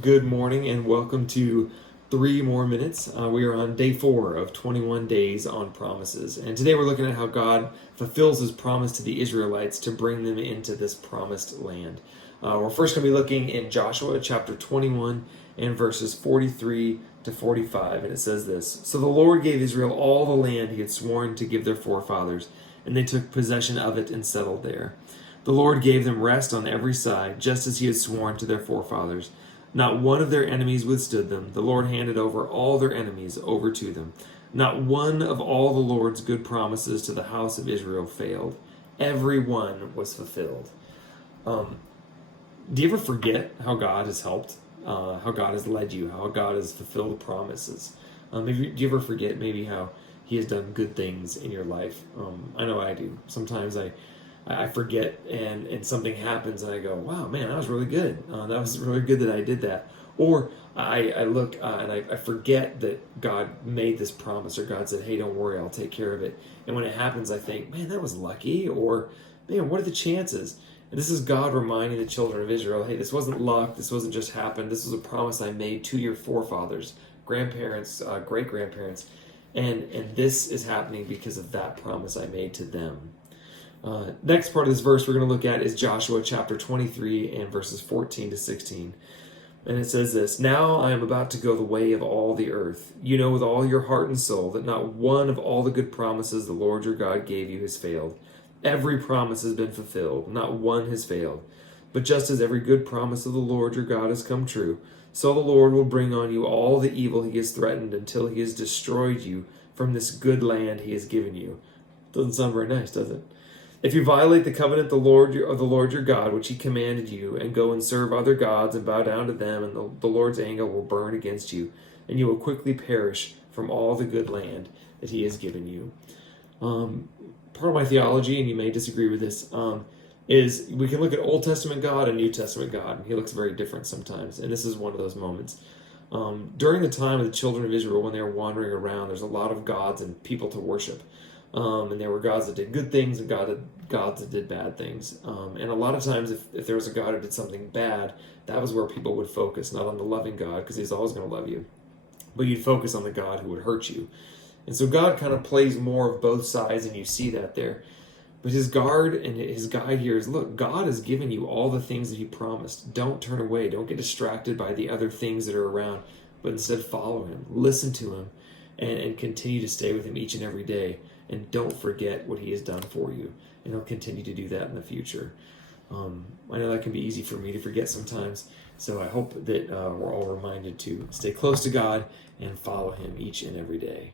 Good morning and welcome to 3 More Minutes. We are on day 4 of 21 days on promises. And today we're looking at how God fulfills his promise to the Israelites to bring them into this promised land. We're first going to be looking in Joshua chapter 21 and verses 43 to 45. And it says this: So the Lord gave Israel all the land he had sworn to give their forefathers, and they took possession of it and settled there. The Lord gave them rest on every side, just as he had sworn to their forefathers. Not one of their enemies withstood them. The Lord handed over all their enemies over to them. Not one of all the Lord's good promises to the house of Israel failed. Every one was fulfilled. Do you ever forget how God has helped, how God has led you, how God has fulfilled promises? Do you ever forget maybe how he has done good things in your life? I know I do. Sometimes I forget and something happens and I go, wow, man, that was really good. That was really good that I did that. Or I look and I forget that God made this promise, or God said, hey, don't worry, I'll take care of it. And when it happens, I think, man, that was lucky. Or, man, what are the chances? And this is God reminding the children of Israel, hey, this wasn't luck. This wasn't just happened. This was a promise I made to your forefathers, grandparents, great-grandparents. And this is happening because of that promise I made to them. Next part of this verse we're going to look at is Joshua chapter 23 and verses 14 to 16. And it says this: Now I am about to go the way of all the earth. You know with all your heart and soul that not one of all the good promises the Lord your God gave you has failed. Every promise has been fulfilled, not one has failed. But just as every good promise of the Lord your God has come true, so the Lord will bring on you all the evil he has threatened until he has destroyed you from this good land he has given you. Doesn't sound very nice, does it? If you violate the covenant of the Lord your God, which he commanded you, and go and serve other gods and bow down to them, and the Lord's anger will burn against you, and you will quickly perish from all the good land that he has given you. Part of my theology, and you may disagree with this, is we can look at Old Testament God and New Testament God, and he looks very different sometimes, and this is one of those moments. During the time of the children of Israel, when they were wandering around, there's a lot of gods and people to worship. And there were gods that did good things and gods that did bad things. And a lot of times, if there was a God who did something bad, that was where people would focus, not on the loving God, because he's always going to love you, but you'd focus on the God who would hurt you. And so God kind of plays more of both sides, and you see that there. But his guard and his guide here is, look, God has given you all the things that he promised. Don't turn away. Don't get distracted by the other things that are around, but instead follow him, listen to him, and continue to stay with him each and every day. And don't forget what he has done for you. And he'll continue to do that in the future. I know that can be easy for me to forget sometimes. So I hope that we're all reminded to stay close to God and follow him each and every day.